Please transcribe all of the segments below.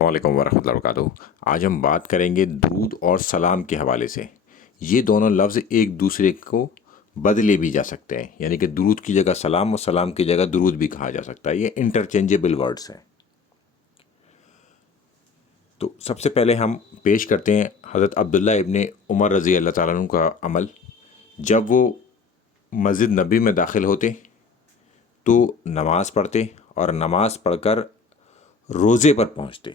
السلام علیکم ورحمۃ اللہ وبرکاتہ۔ آج ہم بات کریں گے درود اور سلام کے حوالے سے۔ یہ دونوں لفظ ایک دوسرے کو بدلے بھی جا سکتے ہیں، یعنی کہ درود کی جگہ سلام اور سلام کی جگہ درود بھی کہا جا سکتا ہے۔ یہ انٹرچینجیبل ورڈز ہیں۔ تو سب سے پہلے ہم پیش کرتے ہیں حضرت عبداللہ ابن عمر رضی اللہ تعالیٰ عنہ کا عمل۔ جب وہ مسجد نبی میں داخل ہوتے تو نماز پڑھتے اور نماز پڑھ کر روزے پر پہنچتے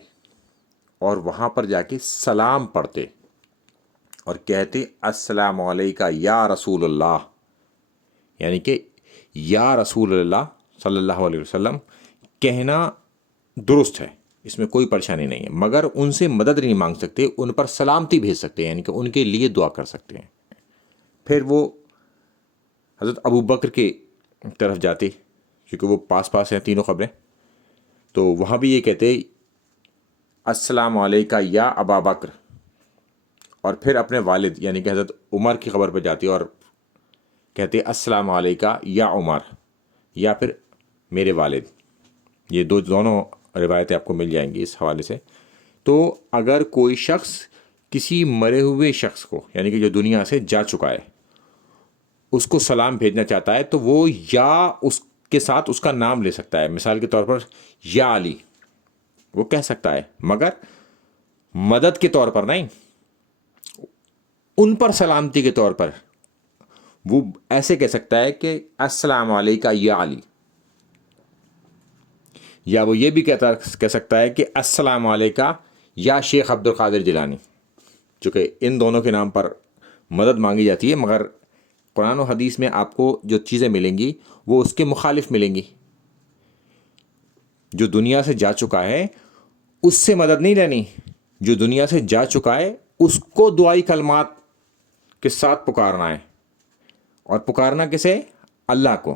اور وہاں پر جا کے سلام پڑھتے اور کہتے السلام علیکہ یا رسول اللہ، یعنی کہ یا رسول اللہ صلی اللہ علیہ وسلم کہنا درست ہے، اس میں کوئی پریشانی نہیں ہے، مگر ان سے مدد نہیں مانگ سکتے، ان پر سلامتی بھیج سکتے ہیں، یعنی کہ ان کے لیے دعا کر سکتے ہیں۔ پھر وہ حضرت ابو بکر کے طرف جاتے، کیونکہ وہ پاس پاس ہیں تینوں قبریں، تو وہاں بھی یہ کہتے السلام علیکہ یا ابا بکر، اور پھر اپنے والد یعنی کہ حضرت عمر کی قبر پہ جاتے اور کہتے السلام علیکہ یا عمر، یا پھر میرے والد۔ یہ دونوں روایتیں آپ کو مل جائیں گی اس حوالے سے۔ تو اگر کوئی شخص کسی مرے ہوئے شخص کو، یعنی کہ جو دنیا سے جا چکا ہے، اس کو سلام بھیجنا چاہتا ہے تو وہ یا اس کے ساتھ اس کا نام لے سکتا ہے۔ مثال کے طور پر یا علی وہ کہہ سکتا ہے، مگر مدد کے طور پر نہیں، ان پر سلامتی کے طور پر وہ ایسے کہہ سکتا ہے کہ السلام علیکہ یا علی، یا وہ یہ بھی کہہ سکتا ہے کہ السلام علیکہ یا شیخ عبد القادر جیلانی، چونکہ ان دونوں کے نام پر مدد مانگی جاتی ہے، مگر قرآن و حدیث میں آپ کو جو چیزیں ملیں گی وہ اس کے مخالف ملیں گی۔ جو دنیا سے جا چکا ہے اس سے مدد نہیں لینی، جو دنیا سے جا چکا ہے اس کو دعائی کلمات کے ساتھ پکارنا ہے، اور پکارنا کسے؟ اللہ کو،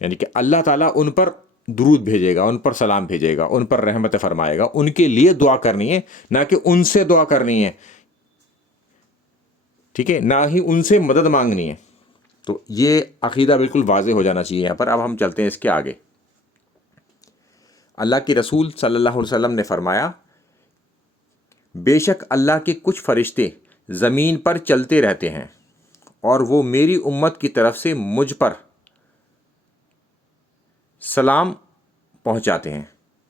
یعنی کہ اللہ تعالیٰ ان پر درود بھیجے گا، ان پر سلام بھیجے گا، ان پر رحمت فرمائے گا، ان کے لیے دعا کرنی ہے، نہ کہ ان سے دعا کرنی ہے، ٹھیک ہے، نہ ہی ان سے مدد مانگنی ہے۔ تو یہ عقیدہ بالکل واضح ہو جانا چاہیے یہاں پر۔ اب ہم چلتے ہیں اس کے آگے۔ اللہ کے رسول صلی اللہ علیہ وسلم نے فرمایا، بے شک اللہ کے کچھ فرشتے زمین پر چلتے رہتے ہیں اور وہ میری امت کی طرف سے مجھ پر سلام پہنچاتے ہیں،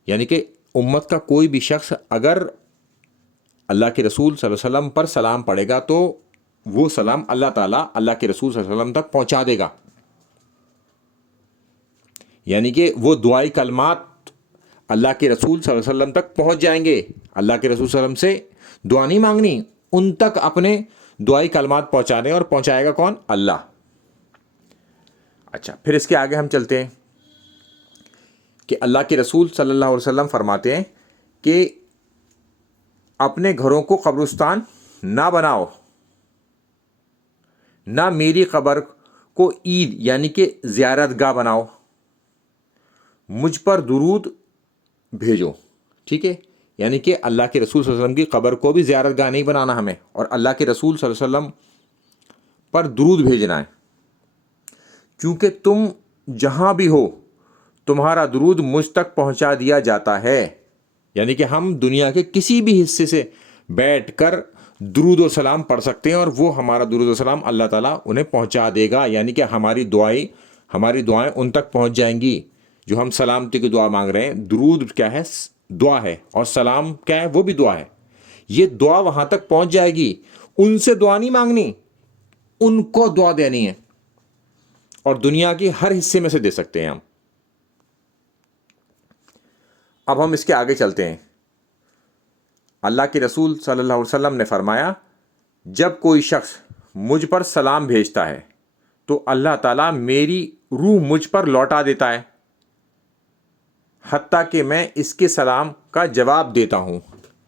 یعنی کہ امت کا کوئی بھی شخص اگر اللہ کے رسول صلی اللہ علیہ وسلم پر سلام پڑھے گا تو وہ سلام اللہ تعالیٰ اللہ کے رسول صلی اللہ علیہ وسلم تک پہنچا دے گا، یعنی کہ وہ دعائی کلمات اللہ کے رسول صلی اللہ علیہ وسلم تک پہنچ جائیں گے۔ اللہ کے رسول صلی اللہ علیہ وسلم سے دعا نہیں مانگنی، ان تک اپنے دعائی کلمات پہنچانے، اور پہنچائے گا کون؟ اللہ۔ اچھا، پھر اس کے آگے ہم چلتے ہیں کہ اللہ کے رسول صلی اللہ علیہ وسلم فرماتے ہیں کہ اپنے گھروں کو قبرستان نہ بناؤ، نہ میری قبر کو عید یعنی کہ زیارت گاہ بناؤ، مجھ پر درود بھیجو، ٹھیک ہے، یعنی کہ اللہ کے رسول صلی اللہ علیہ وسلم کی قبر کو بھی زیارت گاہ نہیں بنانا ہمیں، اور اللہ کے رسول صلی اللہ علیہ وسلم پر درود بھیجنا ہے، کیونکہ تم جہاں بھی ہو تمہارا درود مجھ تک پہنچا دیا جاتا ہے، یعنی کہ ہم دنیا کے کسی بھی حصے سے بیٹھ کر درود و سلام پڑھ سکتے ہیں اور وہ ہمارا درود و سلام اللہ تعالیٰ انہیں پہنچا دے گا، یعنی کہ ہماری دعائیں ان تک پہنچ جائیں گی۔ جو ہم سلامتی کی دعا مانگ رہے ہیں، درود کیا ہے؟ دعا ہے، اور سلام کیا ہے؟ وہ بھی دعا ہے۔ یہ دعا وہاں تک پہنچ جائے گی، ان سے دعا نہیں مانگنی، ان کو دعا دینی ہے، اور دنیا کی ہر حصے میں سے دے سکتے ہیں ہم۔ اب ہم اس کے آگے چلتے ہیں۔ اللہ کے رسول صلی اللہ علیہ وسلم نے فرمایا، جب کوئی شخص مجھ پر سلام بھیجتا ہے تو اللہ تعالیٰ میری روح مجھ پر لوٹا دیتا ہے، حتیٰ کہ میں اس کے سلام کا جواب دیتا ہوں۔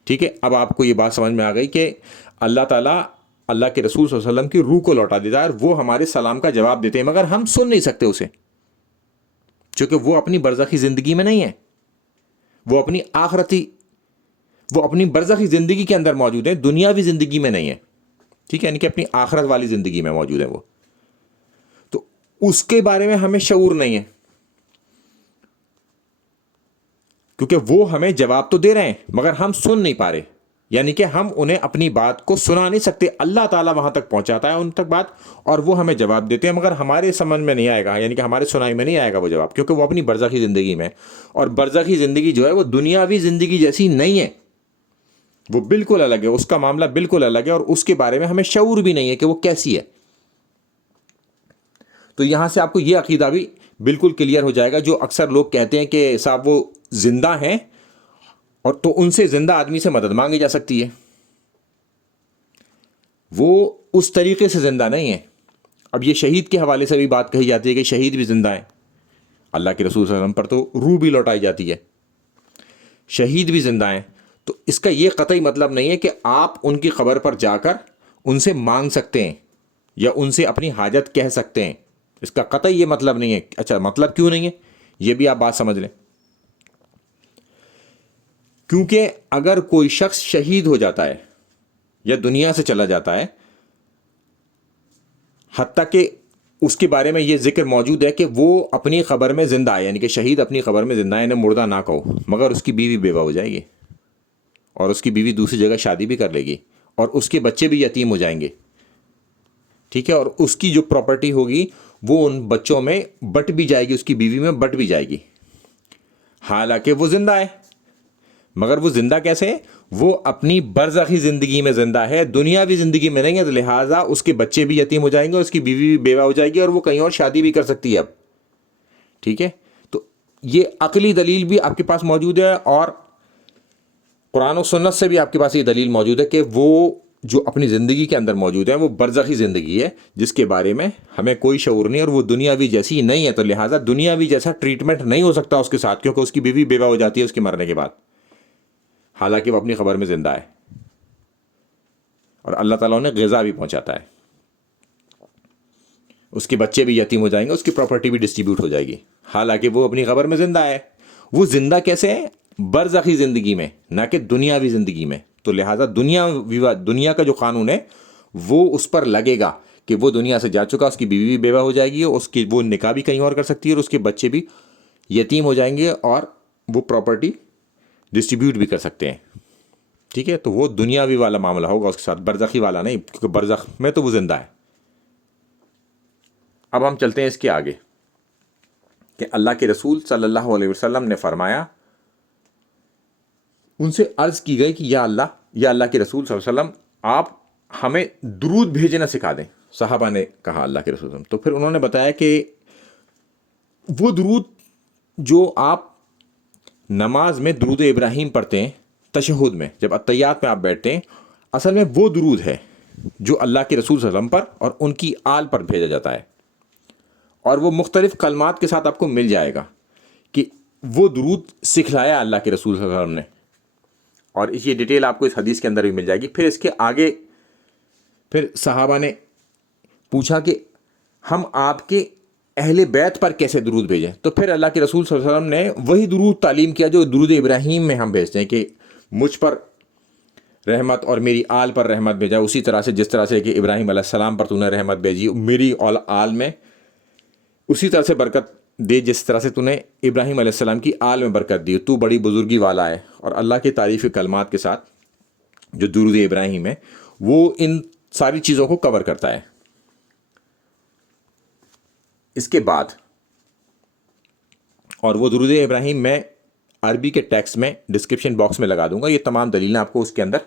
ٹھیک ہے، اب آپ کو یہ بات سمجھ میں آ گئی کہ اللہ تعالیٰ اللہ کے رسول صلی اللہ علیہ وسلم کی روح کو لوٹا دیتا ہے اور وہ ہمارے سلام کا جواب دیتے ہیں، مگر ہم سن نہیں سکتے اسے، چونکہ وہ اپنی برزخی زندگی میں نہیں ہے، وہ اپنی برزخی زندگی کے اندر موجود ہیں، دنیاوی زندگی میں نہیں ہے، ٹھیک ہے، یعنی کہ اپنی آخرت والی زندگی میں موجود ہیں وہ، تو اس کے بارے میں ہمیں شعور نہیں ہے۔ کیونکہ وہ ہمیں جواب تو دے رہے ہیں مگر ہم سن نہیں پا رہے، یعنی کہ ہم انہیں اپنی بات کو سنا نہیں سکتے، اللہ تعالیٰ وہاں تک پہنچاتا ہے ان تک بات، اور وہ ہمیں جواب دیتے ہیں مگر ہمارے سمجھ میں نہیں آئے گا، یعنی کہ ہمارے سنائی میں نہیں آئے گا وہ جواب، کیونکہ وہ اپنی برزخی زندگی میں، اور برزخی زندگی جو ہے وہ دنیاوی زندگی جیسی نہیں ہے، وہ بالکل الگ ہے، اس کا معاملہ بالکل الگ ہے، اور اس کے بارے میں ہمیں شعور بھی نہیں ہے کہ وہ کیسی ہے۔ تو یہاں سے آپ کو یہ عقیدہ بھی بالکل کلیئر ہو جائے گا، جو اکثر لوگ کہتے ہیں کہ صاحب وہ زندہ ہیں اور تو ان سے زندہ آدمی سے مدد مانگی جا سکتی ہے، وہ اس طریقے سے زندہ نہیں ہے۔ اب یہ شہید کے حوالے سے بھی بات کہی جاتی ہے کہ شہید بھی زندہ ہیں، اللہ کے رسول صلی اللہ علیہ وسلم پر تو روح بھی لوٹائی جاتی ہے، شہید بھی زندہ ہیں۔ تو اس کا یہ قطعی مطلب نہیں ہے کہ آپ ان کی قبر پر جا کر ان سے مانگ سکتے ہیں یا ان سے اپنی حاجت کہہ سکتے ہیں، اس کا قطعی یہ مطلب نہیں ہے۔ اچھا، مطلب کیوں نہیں ہے یہ بھی آپ بات سمجھ لیں، کیونکہ اگر کوئی شخص شہید ہو جاتا ہے یا دنیا سے چلا جاتا ہے، حتیٰ کہ اس کے بارے میں یہ ذکر موجود ہے کہ وہ اپنی قبر میں زندہ ہے، یعنی کہ شہید اپنی قبر میں زندہ ہے، انہیں مردہ نہ کہو، مگر اس کی بیوی بیوہ ہو جائے گی، اور اس کی بیوی دوسری جگہ شادی بھی کر لے گی، اور اس کے بچے بھی یتیم ہو جائیں گے، ٹھیک ہے، اور اس کی جو پراپرٹی ہوگی وہ ان بچوں میں بٹ بھی جائے گی، اس کی بیوی میں بٹ بھی جائے گی، حالانکہ وہ زندہ ہے، مگر وہ زندہ کیسے ہے؟ وہ اپنی برزخی زندگی میں زندہ ہے، دنیاوی زندگی میں نہیں ہے، تو لہٰذا اس کے بچے بھی یتیم ہو جائیں گے، اس کی بیوی بھی بیوہ ہو جائے گی، اور وہ کہیں اور شادی بھی کر سکتی ہے اب، ٹھیک ہے۔ تو یہ عقلی دلیل بھی آپ کے پاس موجود ہے، اور قرآن و سنت سے بھی آپ کے پاس یہ دلیل موجود ہے کہ وہ جو اپنی زندگی کے اندر موجود ہے وہ برزخی زندگی ہے، جس کے بارے میں ہمیں کوئی شعور نہیں، اور وہ دنیاوی جیسی نہیں ہے، تو لہٰذا دنیاوی جیسا ٹریٹمنٹ نہیں ہو سکتا اس کے ساتھ، کیونکہ اس کی بیوی بیوہ ہو جاتی ہے اس کے مرنے کے بعد، حالانکہ وہ اپنی قبر میں زندہ ہے، اور اللہ تعالیٰ انہیں غذا بھی پہنچاتا ہے، اس کے بچے بھی یتیم ہو جائیں گے، اس کی پراپرٹی بھی ڈسٹریبیوٹ ہو جائے گی، حالانکہ وہ اپنی قبر میں زندہ ہے۔ وہ زندہ کیسے ہے؟ برزخی زندگی میں، نہ کہ دنیاوی زندگی میں، تو لہٰذا دنیا کا جو قانون ہے وہ اس پر لگے گا کہ وہ دنیا سے جا چکا، اس کی بیوی بھی بیوہ ہو جائے گی، اس کی وہ نکاح بھی کہیں اور کر سکتی ہے، اور اس کے بچے بھی یتیم ہو جائیں گے، اور وہ پراپرٹی ڈسٹریبیوٹ بھی کر سکتے ہیں، ٹھیک ہے۔ تو وہ دنیاوی والا معاملہ ہوگا اس کے ساتھ، برزخی والا نہیں، کیونکہ برزخ میں تو وہ زندہ ہے۔ اب ہم چلتے ہیں اس کے آگے کہ اللہ کے رسول صلی اللہ علیہ وسلم نے فرمایا، ان سے عرض کی گئی کہ یا اللہ کے رسول صلی اللہ علیہ وسلم، آپ ہمیں درود بھیجنا سکھا دیں۔ صحابہ نے کہا اللہ کے رسول صلی اللہ علیہ وسلم، تو پھر انہوں نے بتایا کہ وہ درود جو آپ نماز میں درود ابراہیم پڑھتے ہیں، تشہد میں جب اتحیات میں آپ بیٹھتے ہیں، اصل میں وہ درود ہے جو اللہ کے رسول صلی اللہ علیہ وسلم پر اور ان کی آل پر بھیجا جاتا ہے، اور وہ مختلف کلمات کے ساتھ آپ کو مل جائے گا کہ وہ درود سکھلایا اللہ کے رسول صلی اللہ علیہ وسلم نے، اور یہ ڈیٹیل آپ کو اس حدیث کے اندر بھی مل جائے گی۔ پھر اس کے آگے پھر صحابہ نے پوچھا کہ ہم آپ کے اہل بیت پر کیسے درود بھیجیں، تو پھر اللہ کے رسول صلی اللہ علیہ وسلم نے وہی درود تعلیم کیا جو درود ابراہیم میں ہم بھیجتے ہیں، کہ مجھ پر رحمت اور میری آل پر رحمت بھیجا، اسی طرح سے جس طرح سے کہ ابراہیم علیہ السلام پر تو نے رحمت بھیجی، میری آل میں اسی طرح سے برکت دے جس طرح سے تو نے ابراہیم علیہ السلام کی آل میں برکت دی، تو بڑی بزرگی والا ہے۔ اور اللہ کے تعریف کلمات کے ساتھ جو درود ابراہیم ہے وہ ان ساری چیزوں کو کور کرتا ہے۔ اس کے بعد، اور وہ درود ابراہیم میں عربی کے ٹیکسٹ میں ڈسکرپشن باکس میں لگا دوں گا، یہ تمام دلیلیں آپ کو اس کے اندر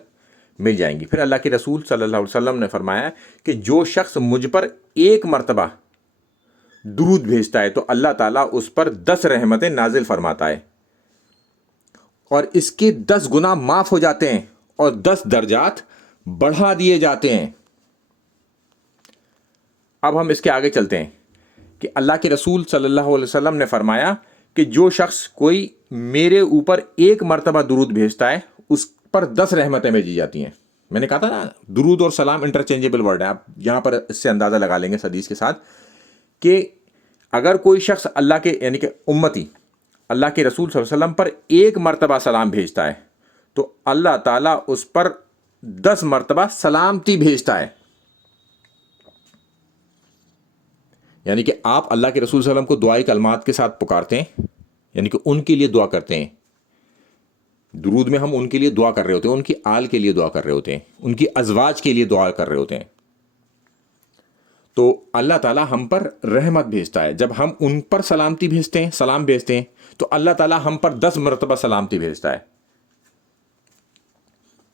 مل جائیں گی۔ پھر اللہ کے رسول صلی اللہ علیہ وسلم نے فرمایا کہ جو شخص مجھ پر ایک مرتبہ درود بھیجتا ہے تو اللہ تعالیٰ اس پر 10 رحمتیں نازل فرماتا ہے، اور اس کے 10 گناہ معاف ہو جاتے ہیں، اور 10 درجات بڑھا دیے جاتے ہیں۔ اب ہم اس کے آگے چلتے ہیں کہ اللہ کے رسول صلی اللہ علیہ وسلم نے فرمایا کہ جو شخص کوئی میرے اوپر ایک مرتبہ درود بھیجتا ہے اس پر 10 رحمتیں بھیجی جاتی ہیں۔ میں نے کہا تھا نا، درود اور سلام انٹرچینجیبل ورڈ ہے، آپ یہاں پر اس سے اندازہ لگا لیں گے اس حدیث کے ساتھ کہ اگر کوئی شخص اللہ کے یعنی کہ امتی اللہ کے رسول صلی اللہ علیہ وسلم پر ایک مرتبہ سلام بھیجتا ہے تو اللہ تعالیٰ اس پر 10 مرتبہ سلامتی بھیجتا ہے، یعنی کہ آپ اللہ کے رسول صلی اللہ علیہ وسلم کو دعائی کلمات کے ساتھ پکارتے ہیں، یعنی کہ ان کے لیے دعا کرتے ہیں درود میں ہم ان کے لیے دعا کر رہے ہوتے ہیں، ان کی آل کے لیے دعا کر رہے ہوتے ہیں، ان کی ازواج کے لیے دعا کر رہے ہوتے ہیں. تو اللہ تعالیٰ ہم پر رحمت بھیجتا ہے. جب ہم ان پر سلامتی بھیجتے ہیں، سلام بھیجتے ہیں، تو اللہ تعالیٰ ہم پر 10 مرتبہ سلامتی بھیجتا ہے.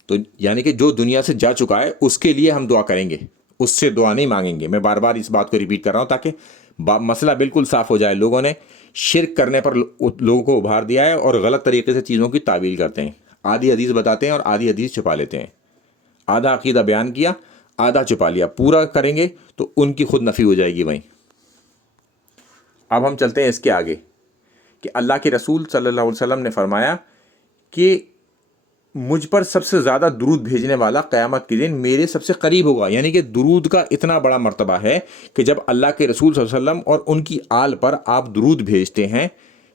تو یعنی کہ جو دنیا سے جا چکا ہے اس کے لیے ہم دعا کریں گے، اس سے دعا نہیں مانگیں گے. میں بار بار اس بات کو ریپیٹ کر رہا ہوں تاکہ مسئلہ بالکل صاف ہو جائے. لوگوں نے شرک کرنے پر لوگوں کو ابھار دیا ہے اور غلط طریقے سے چیزوں کی تعویل کرتے ہیں. آدھی حدیث بتاتے ہیں اور آدھی حدیث چھپا لیتے ہیں. آدھا عقیدہ بیان کیا، آدھا چھپا لیا. پورا کریں گے تو ان کی خود نفی ہو جائے گی وہیں. اب ہم چلتے ہیں اس کے آگے کہ اللہ کے رسول صلی اللہ علیہ وسلم نے فرمایا کہ مجھ پر سب سے زیادہ درود بھیجنے والا قیامت کے دن میرے سب سے قریب ہوگا. یعنی کہ درود کا اتنا بڑا مرتبہ ہے کہ جب اللہ کے رسول صلی اللہ علیہ وسلم اور ان کی آل پر آپ درود بھیجتے ہیں،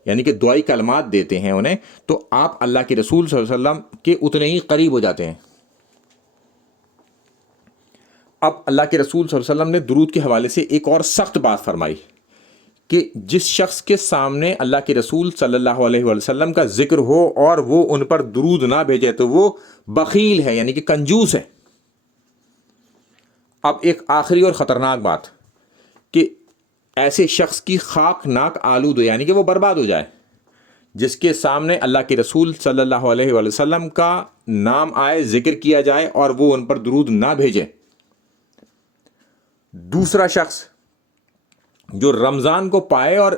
یعنی کہ دعائی کلمات دیتے ہیں انہیں، تو آپ اللہ کے رسول صلی اللہ علیہ وسلم کے اتنے ہی قریب ہو جاتے ہیں. اب اللہ کے رسول صلی اللہ علیہ وسلم نے درود کے حوالے سے ایک اور سخت بات فرمائی کہ جس شخص کے سامنے اللہ کے رسول صلی اللہ علیہ وسلم کا ذکر ہو اور وہ ان پر درود نہ بھیجے تو وہ بخیل ہے، یعنی کہ کنجوس ہے. اب ایک آخری اور خطرناک بات کہ ایسے شخص کی خاک ناک آلود ہو، یعنی کہ وہ برباد ہو جائے، جس کے سامنے اللہ کے رسول صلی اللہ علیہ وسلم کا نام آئے، ذکر کیا جائے اور وہ ان پر درود نہ بھیجے. دوسرا شخص جو رمضان کو پائے اور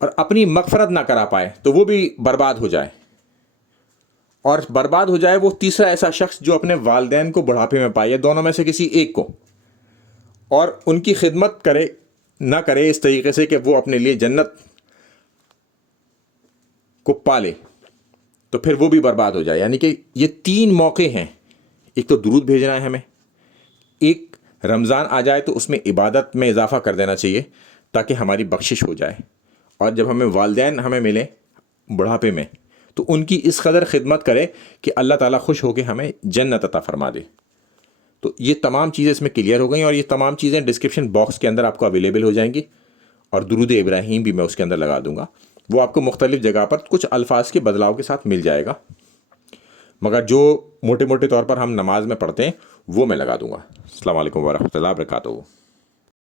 اپنی مغفرت نہ کرا پائے تو وہ بھی برباد ہو جائے. اور برباد ہو جائے وہ تیسرا ایسا شخص جو اپنے والدین کو بڑھاپے میں پائے، دونوں میں سے کسی ایک کو، اور ان کی خدمت کرے نہ کرے اس طریقے سے کہ وہ اپنے لیے جنت کو پالے، تو پھر وہ بھی برباد ہو جائے. یعنی کہ یہ 3 موقع ہیں. ایک تو درود بھیجنا ہے ہمیں، ایک رمضان آ جائے تو اس میں عبادت میں اضافہ کر دینا چاہیے تاکہ ہماری بخشش ہو جائے، اور جب ہمیں والدین ہمیں ملیں بڑھاپے میں تو ان کی اس قدر خدمت کرے کہ اللہ تعالیٰ خوش ہو کے ہمیں جنت عطا فرما دے. تو یہ تمام چیزیں اس میں کلیئر ہو گئیں، اور یہ تمام چیزیں ڈسکرپشن باکس کے اندر آپ کو اویلیبل ہو جائیں گی، اور درود ابراہیم بھی میں اس کے اندر لگا دوں گا. وہ آپ کو مختلف جگہ پر کچھ الفاظ کے بدلاؤ کے ساتھ مل جائے گا، مگر جو موٹے موٹے طور پر ہم نماز میں پڑھتے ہیں وہ میں لگا دوں گا. السلام علیکم ورحمۃ اللہ وبرکاتہ.